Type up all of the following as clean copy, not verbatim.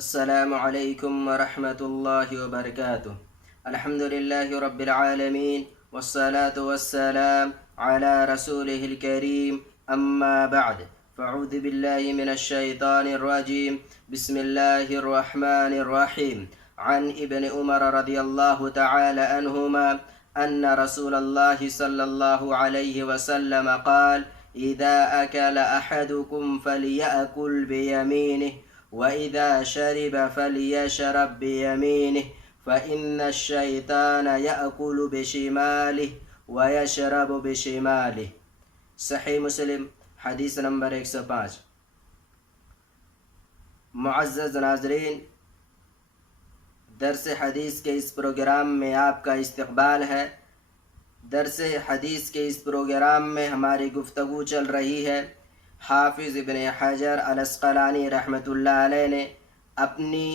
السلام علیکم ورحمۃ اللہ وبرکاتہ۔ الحمد للہ رب العالمین والصلاة والسلام علی رسولہ الکریم، اما بعد فاعوذ باللہ من الشیطان الرجیم، بسم اللہ الرحمن الرحیم۔ عن ابن عمر رضی اللہ تعالی عنہما ان رسول اللہ صلی اللہ علیہ وسلم قال اذا اکل احدکم فلیأکل بیمینہ وَإِذَا شَرِبَ فَلْيَشْرَبْ بِيَمِينِهِ فَإِنَّ الشَّيْطَانَ يَأْكُلُ بِشِمَالِهِ وَيَشْرَبُ بِشِمَالِهِ۔ صحیح مسلم حدیث نمبر 105۔ معزز ناظرین، درس حدیث کے اس پروگرام میں آپ کا استقبال ہے۔ درس حدیث کے اس پروگرام میں ہماری گفتگو چل رہی ہے۔ حافظ ابن حجر العسقلانی رحمۃ اللہ علیہ نے اپنی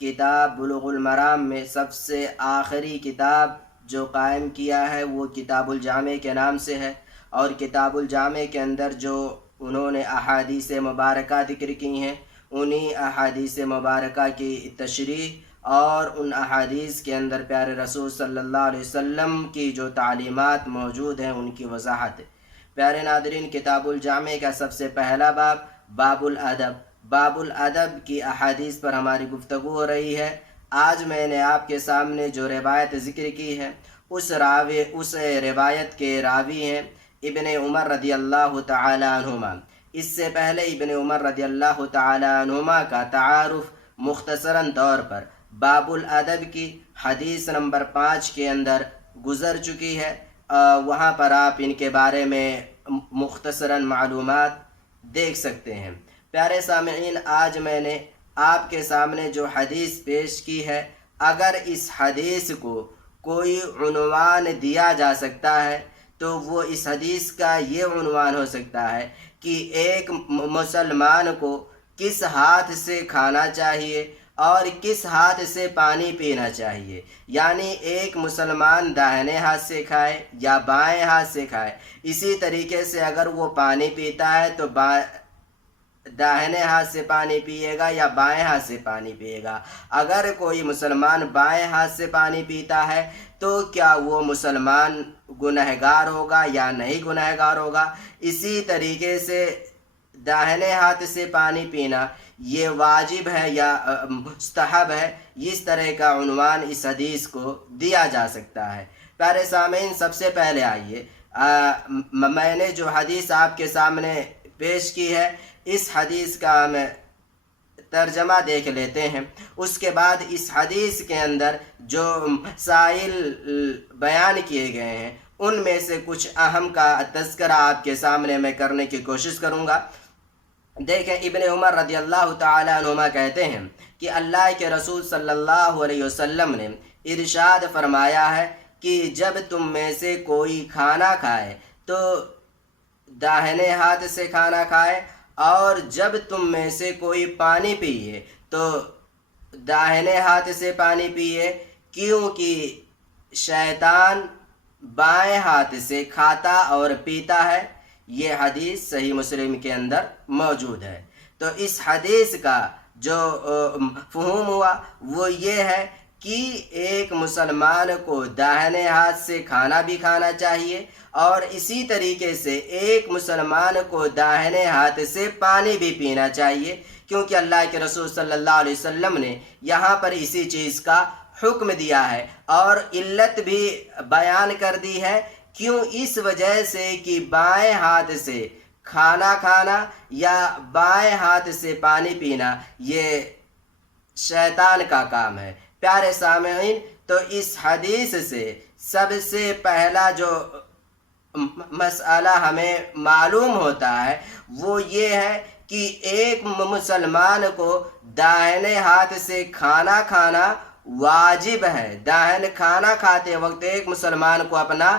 کتاب بلوغ المرام میں سب سے آخری کتاب جو قائم کیا ہے وہ کتاب الجامع کے نام سے ہے، اور کتاب الجامع کے اندر جو انہوں نے احادیث مبارکہ ذکر کی ہیں، انہی احادیث مبارکہ کی تشریح اور ان احادیث کے اندر پیارے رسول صلی اللہ علیہ وسلم کی جو تعلیمات موجود ہیں ان کی وضاحت ہے۔ پیارے ناظرین، کتاب الجامع کا سب سے پہلا باب الادب، باب الادب کی احادیث پر ہماری گفتگو ہو رہی ہے۔ آج میں نے آپ کے سامنے جو روایت ذکر کی ہے اس روایت کے راوی ہیں ابن عمر رضی اللہ تعالی عنہما۔ اس سے پہلے ابن عمر رضی اللہ تعالی عنہما کا تعارف مختصراً طور پر باب الادب کی حدیث نمبر 5 کے اندر گزر چکی ہے۔ وہاں پر آپ ان کے بارے میں مختصراً معلومات دیکھ سکتے ہیں۔ پیارے سامعین، آج میں نے آپ کے سامنے جو حدیث پیش کی ہے، اگر اس حدیث کو کوئی عنوان دیا جا سکتا ہے تو وہ اس حدیث کا یہ عنوان ہو سکتا ہے کہ ایک مسلمان کو کس ہاتھ سے کھانا چاہیے اور کس ہاتھ سے پانی پینا چاہیے، یعنی ایک مسلمان داہنے ہاتھ سے کھائے یا بائیں ہاتھ سے کھائے۔ اسی طریقے سے اگر وہ پانی پیتا ہے تو داہنے ہاتھ سے پانی پیے گا یا بائیں ہاتھ سے پانی پیے گا۔ اگر کوئی مسلمان بائیں ہاتھ سے پانی پیتا ہے تو کیا وہ مسلمان گنہگار ہوگا یا نہیں گنہگار ہوگا؟ اسی طریقے سے داہنے ہاتھ سے پانی پینا یہ واجب ہے یا مستحب ہے، اس طرح کا عنوان اس حدیث کو دیا جا سکتا ہے۔ پیارے سامعین، سب سے پہلے آئیے میں نے جو حدیث آپ کے سامنے پیش کی ہے اس حدیث کا ہم ترجمہ دیکھ لیتے ہیں۔ اس کے بعد اس حدیث کے اندر جو مسائل بیان کیے گئے ہیں ان میں سے کچھ اہم کا تذکرہ آپ کے سامنے میں کرنے کی کوشش کروں گا۔ دیکھیں، ابن عمر رضی اللہ تعالی عنہما کہتے ہیں کہ اللہ کے رسول صلی اللہ علیہ وسلم نے ارشاد فرمایا ہے کہ جب تم میں سے کوئی کھانا کھائے تو داہنے ہاتھ سے کھانا کھائے، اور جب تم میں سے کوئی پانی پیے تو داہنے ہاتھ سے پانی پیے، کیونکہ شیطان بائیں ہاتھ سے کھاتا اور پیتا ہے۔ یہ حدیث صحیح مسلم کے اندر موجود ہے۔ تو اس حدیث کا جو مفہوم ہوا وہ یہ ہے کہ ایک مسلمان کو داہنے ہاتھ سے کھانا بھی کھانا چاہیے، اور اسی طریقے سے ایک مسلمان کو داہنے ہاتھ سے پانی بھی پینا چاہیے، کیونکہ اللہ کے رسول صلی اللہ علیہ وسلم نے یہاں پر اسی چیز کا حکم دیا ہے، اور علت بھی بیان کر دی ہے۔ کیوں؟ اس وجہ سے کہ بائیں ہاتھ سے کھانا کھانا یا بائیں ہاتھ سے پانی پینا یہ شیطان کا کام ہے۔ پیارے سامعین، تو اس حدیث سے سب سے پہلا جو مسئلہ ہمیں معلوم ہوتا ہے وہ یہ ہے کہ ایک مسلمان کو داہنے ہاتھ سے کھانا کھانا واجب ہے۔ کھانا کھاتے وقت ایک مسلمان کو اپنا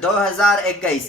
2021।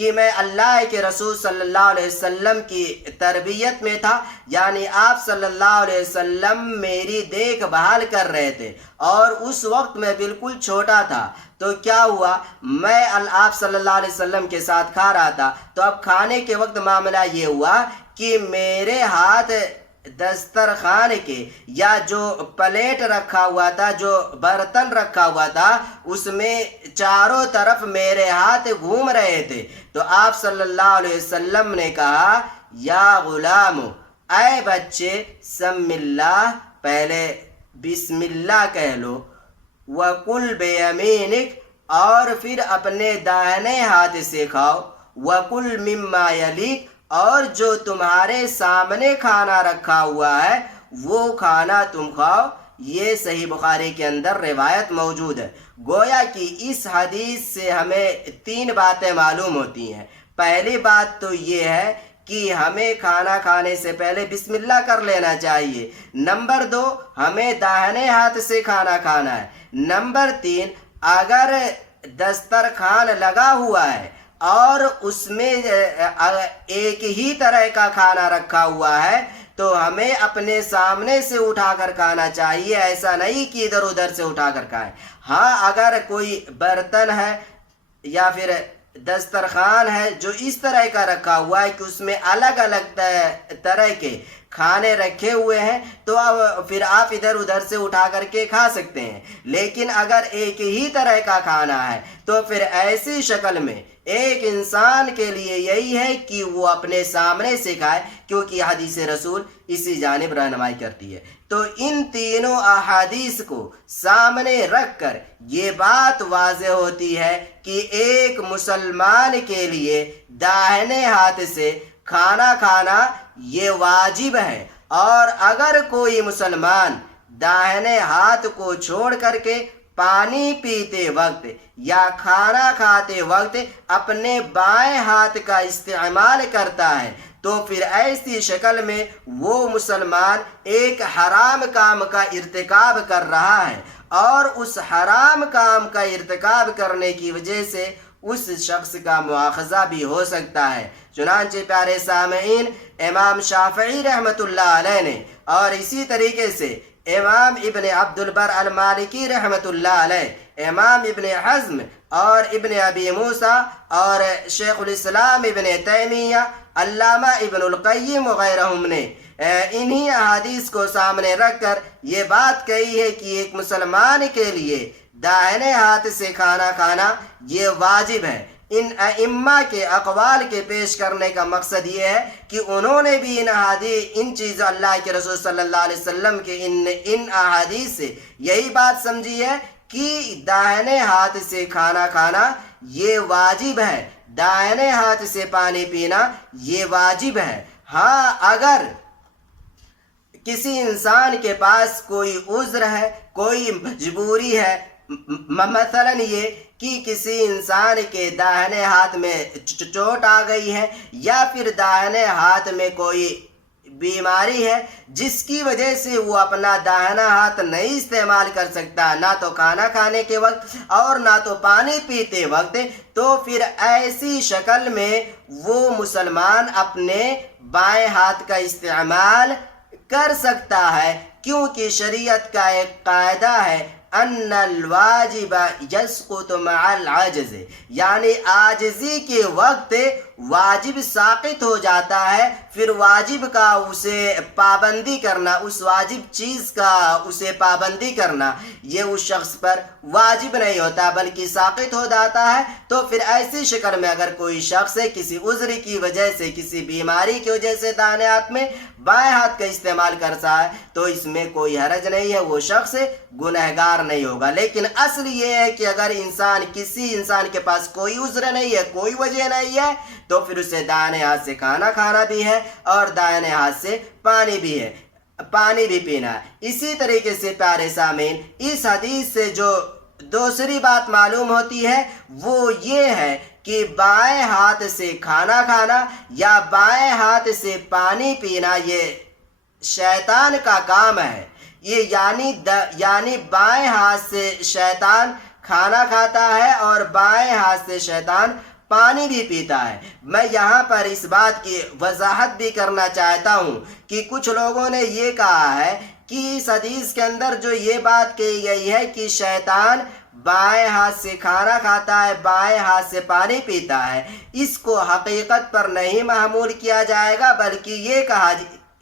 کہ میں اللہ کے رسول صلی اللہ علیہ وسلم کی تربیت میں تھا، یعنی آپ صلی اللہ علیہ وسلم میری دیکھ بھال کر رہے تھے اور اس وقت میں بالکل چھوٹا تھا، تو کیا ہوا، میں آپ صلی اللہ علیہ وسلم کے ساتھ کھا رہا تھا، تو اب کھانے کے وقت معاملہ یہ ہوا کہ میرے ہاتھ دسترخوان کے یا جو پلیٹ رکھا ہوا تھا، جو برتن رکھا ہوا تھا، اس میں چاروں طرف میرے ہاتھ گھوم رہے تھے۔ تو آپ صلی اللہ علیہ وسلم نے کہا، یا غلام، اے بچے، سم اللہ، پہلے بسم اللہ کہہ لو، وَقُلْ بِيَمِينِكَ، اور پھر اپنے داہنے ہاتھ سے کھاؤ، وَقُلْ مِمَّا يَلِيكَ، اور جو تمہارے سامنے کھانا رکھا ہوا ہے وہ کھانا تم کھاؤ۔ یہ صحیح بخاری کے اندر روایت موجود ہے۔ گویا کہ اس حدیث سے ہمیں 3 باتیں معلوم ہوتی ہیں۔ پہلی بات تو یہ ہے کہ ہمیں کھانا کھانے سے پہلے بسم اللہ کر لینا چاہیے۔ نمبر 2، ہمیں داہنے ہاتھ سے کھانا کھانا ہے۔ نمبر 3، اگر دسترخوان لگا ہوا ہے اور اس میں ایک ہی طرح کا کھانا رکھا ہوا ہے تو ہمیں اپنے سامنے سے اٹھا کر کھانا چاہیے، ایسا نہیں کہ ادھر ادھر سے اٹھا کر کھائیں۔ ہاں، اگر کوئی برتن ہے یا پھر دسترخوان ہے جو اس طرح کا رکھا ہوا ہے کہ اس میں الگ الگ طرح کے کھانے رکھے ہوئے ہیں تو پھر آپ ادھر ادھر سے اٹھا کر کے کھا سکتے ہیں۔ لیکن اگر ایک ہی طرح کا کھانا ہے تو پھر ایسی شکل میں ایک انسان کے لیے یہی ہے کہ وہ اپنے سامنے سے کھائے، کیونکہ حدیث رسول اسی جانب رہنمائی کرتی ہے۔ تو ان تینوں احادیث کو سامنے رکھ کر یہ بات واضح ہوتی ہے کہ ایک مسلمان کے لیے داہنے ہاتھ سے کھانا کھانا یہ واجب ہے، اور اگر کوئی مسلمان داہنے ہاتھ کو چھوڑ کر کے پانی پیتے وقت یا کھانا کھاتے وقت اپنے بائیں ہاتھ کا استعمال کرتا ہے تو پھر ایسی شکل میں وہ مسلمان ایک حرام کام کا ارتکاب کر رہا ہے، اور اس حرام کام کا ارتکاب کرنے کی وجہ سے اس شخص کا مواخذہ بھی ہو سکتا ہے۔ چنانچہ پیارے سامعین، امام شافعی رحمۃ اللہ علیہ نے اور اسی طریقے سے امام ابن عبد البر المالکی رحمۃ اللہ علیہ، امام ابن حزم اور ابن ابی موسیٰ اور شیخ الاسلام ابن تیمیہ، علامہ ابن القیم وغیرہم نے انہی احادیث کو سامنے رکھ کر یہ بات کہی ہے کہ ایک مسلمان کے لیے داہنے ہاتھ سے کھانا کھانا یہ واجب ہے۔ ان ائمہ کے اقوال کے پیش کرنے کا مقصد یہ ہے کہ انہوں نے بھی ان چیزوں اللہ کے رسول صلی اللہ علیہ وسلم کے ان احادیث سے یہی بات سمجھی ہے کہ داہنے ہاتھ سے کھانا کھانا یہ واجب ہے، داہنے ہاتھ سے پانی پینا یہ واجب ہے۔ ہاں، اگر کسی انسان کے پاس کوئی عذر ہے، کوئی مجبوری ہے، مثلا یہ کہ کسی انسان کے داہنے ہاتھ میں چوٹ آ گئی ہے یا پھر داہنے ہاتھ میں کوئی بیماری ہے جس کی وجہ سے وہ اپنا داہنا ہاتھ نہیں استعمال کر سکتا، نہ تو کھانا کھانے کے وقت اور نہ تو پانی پیتے وقت، تو پھر ایسی شکل میں وہ مسلمان اپنے بائیں ہاتھ کا استعمال کر سکتا ہے، کیونکہ شریعت کا ایک قاعدہ ہے ان الواجب یسقط مع العجز، یعنی عاجزی کے وقت واجب ساقط ہو جاتا ہے، پھر واجب کا اسے پابندی کرنا، اس واجب چیز کا اسے پابندی کرنا یہ اس شخص پر واجب نہیں ہوتا بلکہ ساقط ہو جاتا ہے۔ تو پھر ایسی شکل میں اگر کوئی شخص کسی عذر کی وجہ سے، کسی بیماری کی وجہ سے داہنے ہاتھ میں بائیں ہاتھ کا استعمال کرتا ہے تو اس میں کوئی حرج نہیں ہے، وہ شخص گنہگار نہیں ہوگا۔ لیکن اصل یہ ہے کہ اگر کسی انسان کے پاس کوئی عذر نہیں ہے، کوئی وجہ نہیں ہے، تو پھر اسے دائیں ہاتھ سے کھانا کھانا بھی ہے اور دائیں ہاتھ سے پانی بھی پینا ہے۔ اسی طریقے سے پیارے سامعین، اس حدیث سے جو دوسری بات معلوم ہوتی ہے وہ یہ ہے کہ بائیں ہاتھ سے کھانا کھانا یا بائیں ہاتھ سے پانی پینا یہ شیطان کا کام ہے۔ یہ یعنی بائیں ہاتھ سے شیطان کھانا کھاتا ہے اور بائیں ہاتھ سے شیطان پانی بھی پیتا ہے۔ میں یہاں پر اس بات کی وضاحت بھی کرنا چاہتا ہوں کہ کچھ لوگوں نے یہ کہا ہے کہ اس حدیث کے اندر جو یہ بات کہی گئی ہے کہ شیطان بائیں ہاتھ سے کھانا کھاتا ہے، بائیں ہاتھ سے پانی پیتا ہے، اس کو حقیقت پر نہیں محمول کیا جائے گا، بلکہ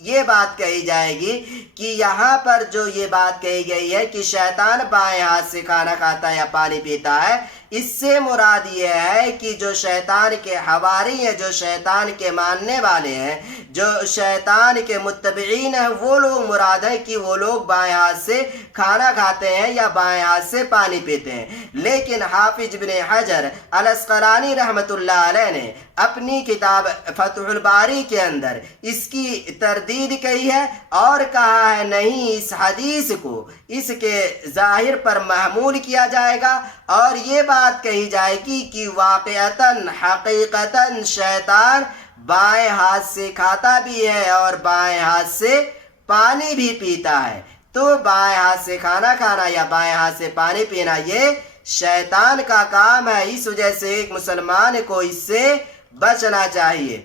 یہ بات کہی جائے گی کہ یہاں پر جو یہ بات کہی گئی ہے کہ شیطان بائیں ہاتھ سے کھانا کھاتا ہے یا پانی پیتا ہے، اس سے مراد یہ ہے کہ جو شیطان کے حواری ہیں، جو شیطان کے ماننے والے ہیں، جو شیطان کے متبعین ہیں، وہ لوگ مراد ہے کہ وہ لوگ بائیں ہاتھ سے کھانا کھاتے ہیں یا بائیں ہاتھ سے پانی پیتے ہیں۔ لیکن حافظ ابن حجر العسقلانی رحمۃ اللہ علیہ نے اپنی کتاب فتح الباری کے اندر اس کی تردید کی ہے اور کہا ہے نہیں، اس حدیث کو اس کے ظاہر پر محمول کیا جائے گا اور یہ بات کہی جائے گی کہ واقعتاً حقیقتاً شیطان بائیں ہاتھ سے کھاتا بھی ہے اور بائیں ہاتھ سے پانی بھی پیتا ہے۔ تو بائیں ہاتھ سے کھانا کھانا یا بائیں ہاتھ سے پانی پینا یہ شیطان کا کام ہے، اس وجہ سے ایک مسلمان کو اس سے بچنا چاہیے۔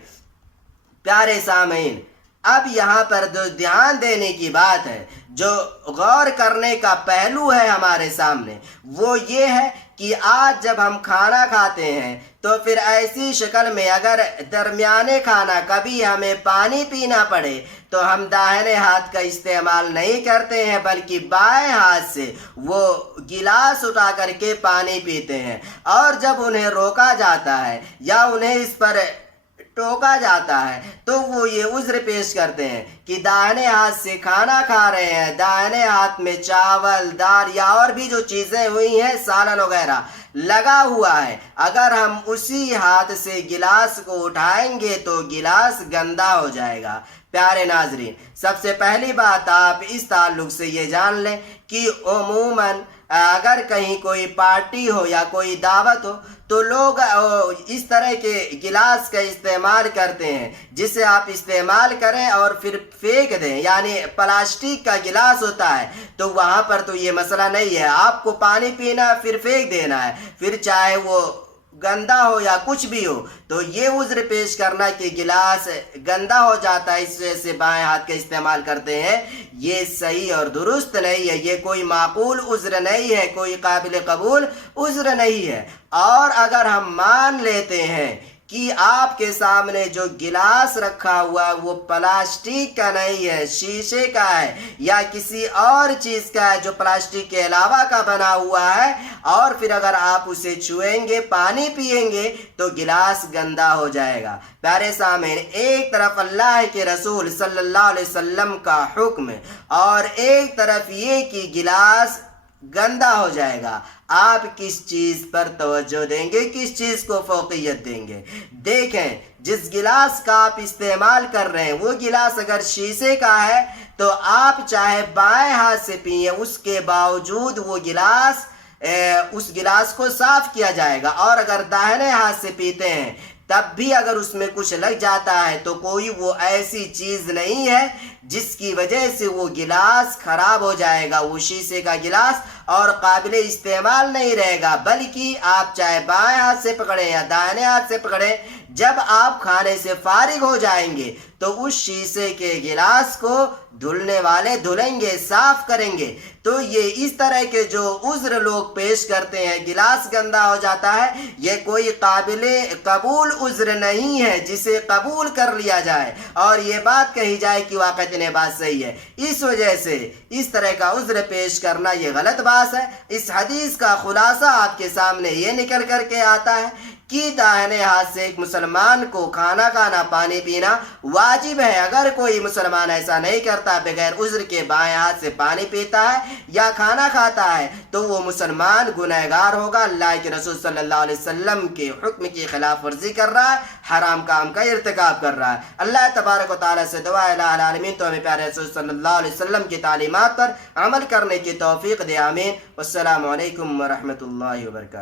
پیارے سامعین، اب یہاں پر جو دھیان دینے کی بات ہے، جو غور کرنے کا پہلو ہے ہمارے سامنے، وہ یہ ہے کہ آج جب ہم کھانا کھاتے ہیں تو پھر ایسی شکل میں اگر درمیانے کھانا کبھی ہمیں پانی پینا پڑے تو ہم داہنے ہاتھ کا استعمال نہیں کرتے ہیں، بلکہ بائیں ہاتھ سے وہ گلاس اٹھا کر کے پانی پیتے ہیں، اور جب انہیں روکا جاتا ہے یا انہیں اس پر ٹوکا جاتا ہے تو وہ یہ عذر پیش کرتے ہیں کہ داہنے ہاتھ سے کھانا کھا رہے ہیں، داہنے ہاتھ میں چاول دال یا اور بھی جو چیزیں ہوئی ہیں سالن وغیرہ لگا ہوا ہے، اگر ہم اسی ہاتھ سے گلاس کو اٹھائیں گے تو گلاس گندا ہو جائے گا۔ پیارے ناظرین، سب سے پہلی بات آپ اس تعلق سے یہ جان لیں کہ عموماً اگر کہیں کوئی پارٹی ہو یا کوئی دعوت ہو تو لوگ اس طرح کے گلاس کا استعمال کرتے ہیں جسے آپ استعمال کریں اور پھر پھینک دیں، یعنی پلاسٹک کا گلاس ہوتا ہے تو وہاں پر تو یہ مسئلہ نہیں ہے، آپ کو پانی پینا ہے پھر پھینک دینا ہے، پھر چاہے وہ گندا ہو یا کچھ بھی ہو تو یہ عذر پیش کرنا کہ گلاس گندا ہو جاتا ہے اس وجہ سے بائیں ہاتھ کا استعمال کرتے ہیں، یہ صحیح اور درست نہیں ہے، یہ کوئی معقول عذر نہیں ہے، کوئی قابل قبول عذر نہیں ہے۔ اور اگر ہم مان لیتے ہیں کہ آپ کے سامنے جو گلاس رکھا ہوا ہے وہ پلاسٹک کا نہیں ہے، شیشے کا ہے یا کسی اور چیز کا ہے جو پلاسٹک کے علاوہ کا بنا ہوا ہے، اور پھر اگر آپ اسے چھوئیں گے پانی پیئیں گے تو گلاس گندا ہو جائے گا۔ پیارے سامعین، ایک طرف اللہ کے رسول صلی اللہ علیہ وسلم کا حکم اور ایک طرف یہ کہ گلاس گندا ہو جائے گا، آپ کس چیز پر توجہ دیں گے، کس چیز کو فوقیت دیں گے؟ دیکھیں، جس گلاس کا آپ استعمال کر رہے ہیں وہ گلاس اگر شیشے کا ہے تو آپ چاہے بائیں ہاتھ سے پئیں، اس کے باوجود وہ گلاس اس گلاس کو صاف کیا جائے گا، اور اگر داہنے ہاتھ سے پیتے ہیں تب بھی اگر اس میں کچھ لگ جاتا ہے تو کوئی وہ ایسی چیز نہیں ہے جس کی وجہ سے وہ گلاس خراب ہو جائے گا، وہ شیشے کا گلاس اور قابل استعمال نہیں رہے گا، بلکہ آپ چاہے بائیں ہاتھ سے پکڑیں یا دائنے ہاتھ سے پکڑیں، جب آپ کھانے سے فارغ ہو جائیں گے تو اس شیشے کے گلاس کو دھلنے والے دھلیں گے، صاف کریں گے۔ تو یہ اس طرح کے جو عذر لوگ پیش کرتے ہیں گلاس گندا ہو جاتا ہے، یہ کوئی قابل قبول عذر نہیں ہے جسے قبول کر لیا جائے اور یہ بات کہی جائے کہ واقعی بات صحیح ہے۔ اس وجہ سے اس طرح کا عذر پیش کرنا یہ غلط بات ہے۔ اس حدیث کا خلاصہ آپ کے سامنے یہ نکل کر کے آتا ہے کہ داہنے ہاتھ سے ایک مسلمان کو کھانا کھانا پانی پینا واجب ہے۔ اگر کوئی مسلمان ایسا نہیں کرتا، بغیر عذر کے بائیں ہاتھ سے پانی پیتا ہے یا کھانا کھاتا ہے تو وہ مسلمان گنہگار ہوگا، اللہ کے رسول صلی اللہ علیہ وسلم کے حکم کی خلاف ورزی کر رہا ہے، حرام کام کا ارتکاب کر رہا ہے۔ اللہ تبارک و تعالیٰ سے دعا ہے الہ العالمین تو ہمیں پیارے رسول صلی اللہ علیہ وسلم کی تعلیمات پر عمل کرنے کی توفیق دے، آمین۔ والسلام علیکم ورحمۃ اللہ وبرکاتہ۔